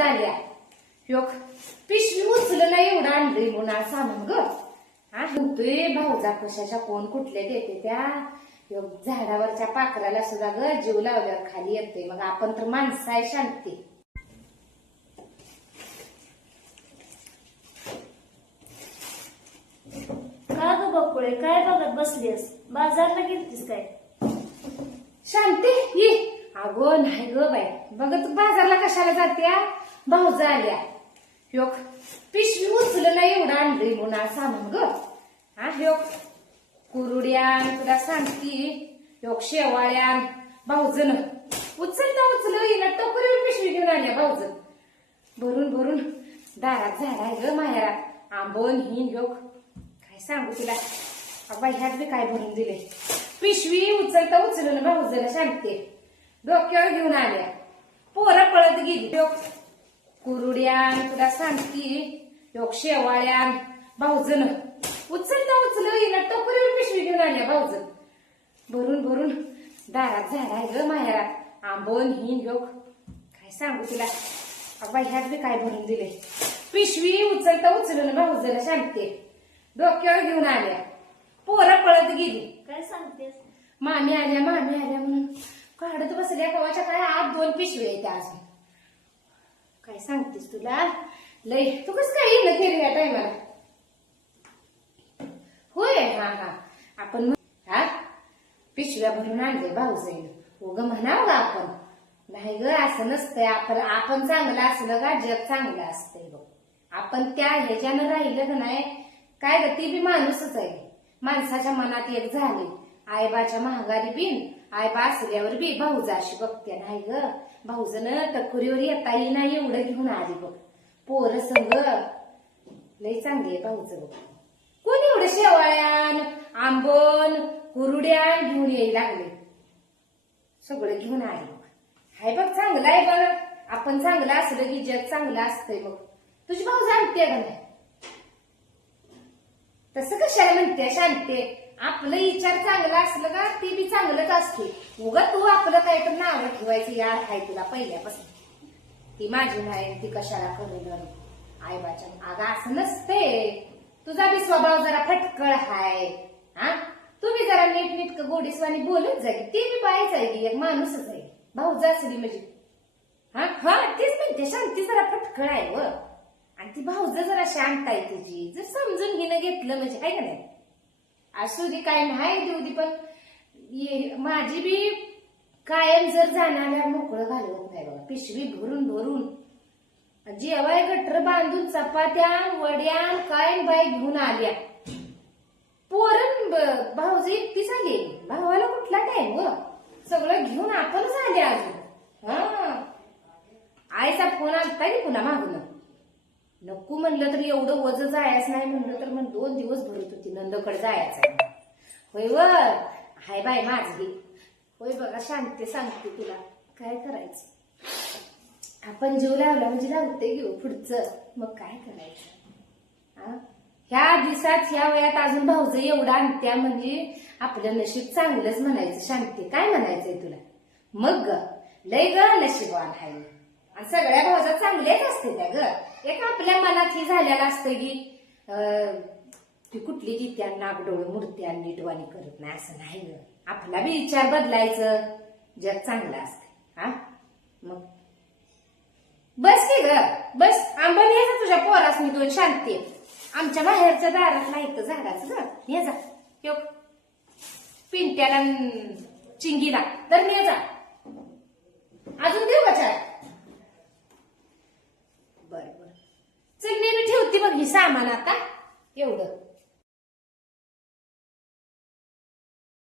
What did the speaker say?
आल्या योग पिशवी उचलं नाही एवढं आणलंय म्हणून सामान ग. हा म्हणतोय भाऊजा कशाच्या कोण कुठले देते त्या योग झाडावरच्या पाखराला सुद्धा ग जीव लावल्यावर खाली येते. मग आपण तर माणसं आहे शांती. का ग बकुळे काय बघत बसलीस? बाजारला गेलतीस काय? शांती ही अगो नाही ग बाई बघ तू बाजारला कशाला जात्या भाऊजा आल्या योग पिशवी उचलं नाही एवढं आणलंय म्हणून सामान ग. हा योग कुरुड्यान तुला सांगती योग शेवाळ्यान भाऊजन उचलता उचल येईल टोकरीवर पिशवी घेऊन आल्या भाऊजन. भरून भरून दारात झाड आहे ग माहेरात आंबोन ही योग काय सांगू तुला. बाई ह्यात बी काय भरून दिले पिशवी उचलता उचलून भाऊजला शांती डोक्यावर घेऊन आल्या. पोरं पळत गेली योग कुरुड्यान तुला सांगती योग शेवाळ्यान भाऊजन उचलता उचल येईल टोकरीवर पिशवी घेऊन आल्या भाऊजन. भरून भरून दारात झाड आहे ग माहेरात आंबोन ही योग काय सांगू तुला. बाई ह्यात बी काय भरून दिले पिशवी उचलता उचलून भाऊजला शांती डोक्यावर घेऊन आल्या. पोरं पळत गेली. काय सांगतेस? मामी आल्या म्हणून काढत बसल्या कवाच्या काय आत 2 पिशवी आहेत अजून. काय सांगतेस तुला लय तू कस काय येणं केलं या टायमाला. होय हा हा आपण हा पिशव्या भरून आणले भाऊजाईन उग म्हणाव ग आपण. नाही ग असं नसतंय. आपण चांगलं असलं का जग चांगलं असतंय बघ. आपण त्या ह्याच्यानं राहिलं का नाही काय ग ती बी माणूसच आहे. माणसाच्या मनात एक झाली आईबाच्या महागारी बिन आईबा असल्यावर बी भाऊजा अशी बघते नाही ग. भाऊजन टकुरीवर येता येईना एवढं घेऊन आली बघ. पोर संग लय चांगली आहे भाऊज बघ. कोणी एवढं शेवाळ्यान आंबन कुरुड्यान घेऊन यायला लागले सगळं घेऊन आले बघ. हाय बघ चांगलं आहे बघ. आपण चांगलं असलं की जग चांगलं असतंय बघ. तुझी भाऊ जाणते का नाही तसं कशाला म्हणते शांते. आपलं विचार चांगला असलं का ती बी चांगलंच असते. उगा तू आपलं काय तर नाव ठेवायचं यार हाय तुला पहिल्यापासून. ती माझी नाही ती कशाला करेल आईबाच्या अगं असं नसते. तुझा बी स्वभाव जरा फटकळ हाय. हा तू बी जरा नीट गोडीस्वानी बोलत जाईल. ती बी बायच आहे की एक माणूसच आहे भाऊजा असली म्हणजे. हा हा तेच म्हणते शांती जरा फटकळ आहे व. आणि ती भाऊज जरा शांत आहे तुझी. जर समजून घेणं घेतलं म्हणजे आहे का नाही. असू दे काय नाही देऊ दे पण माझी बी कायम जर जाणाऱ्या मोकळं घालवत नाही बघा. पिशवी भरून भरून जेवाय गटर बांधून चपात्या वड्या काय बाय घेऊन आल्या. पोरण भाऊज एकटीच आली. भावाला कुठला टाइम व सगळं घेऊन आपणच आले अजून. हा आईचा फोन आलता की पुन्हा मागून नको म्हणलं तर एवढं वज जायचं नाही म्हणलं तर मग 2 दिवस भरत होती नंदकडे जायचं. होय व हाय बाय माझी होय बघा शांती सांगते तुला काय करायचं. आपण जीव लावला म्हणजे लावते घेऊ पुढचं मग काय करायचं. ह्या दिवसात ह्या वयात अजून भाऊज एवढा आणत्या म्हणजे आपलं नशीब चांगलंच म्हणायचं. शांती काय म्हणायचंय तुला मग ग लय ग नशीबवान हाय. आणि सगळ्या भाऊजा चांगल्याच असते त्या ग. एक आपल्या मनात ही झालेलं असतं की ती कुठली ती त्या नागडोळ मूर्त्या नीटवाणी करत नाही असं नाही ग. आपला बी विचार बदलायचं जग चांगलं असते. हा मग बस की ग बस. आंबा न्यायचा तुझ्या पोरासनी 2 शांती. आमच्या बाहेरच्या दारात नाही तर झाडाचं ग ने जा. योग पिंट्याला चिंगीला तर ने जा. अजून देऊ का चहा. बर चल मी ठेवते बघ ही सामान आता एवढं.